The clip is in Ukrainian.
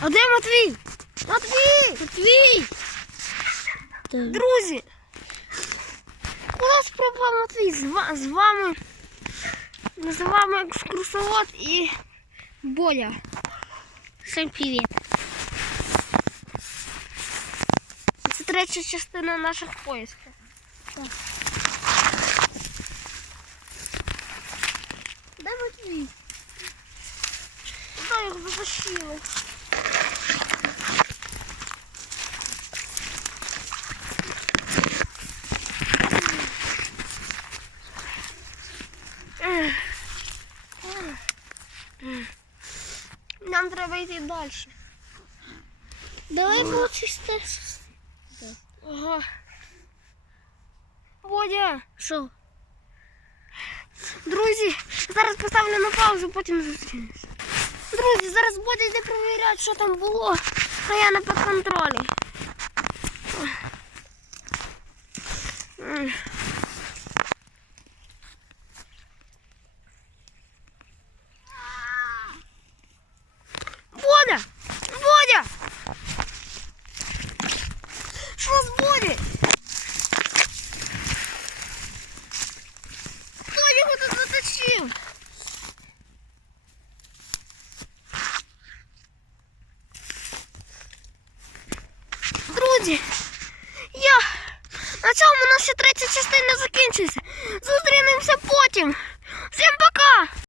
А де Матвій? Матвій! Матвій! Так. Друзі! У нас пропав Матвій. З, ва- з вами. З вами екскурсовод і Боля. Всім привіт. Це третя частина наших поїздів. Де Матвій? Куди їх затащили? Нам треба йти далі. Давай получиш теж. Ага. Бодя, Що? друзі, зараз поставлю на паузу, потім зустрінемося. Друзі, зараз Бодя йде перевіряти, що там було, а я не під контролі. М. Бодя! Бодя! З Боді? Хто його тут заточив? Друзі, я на цьому наша третя частина закінчується. Зустрінемося потім.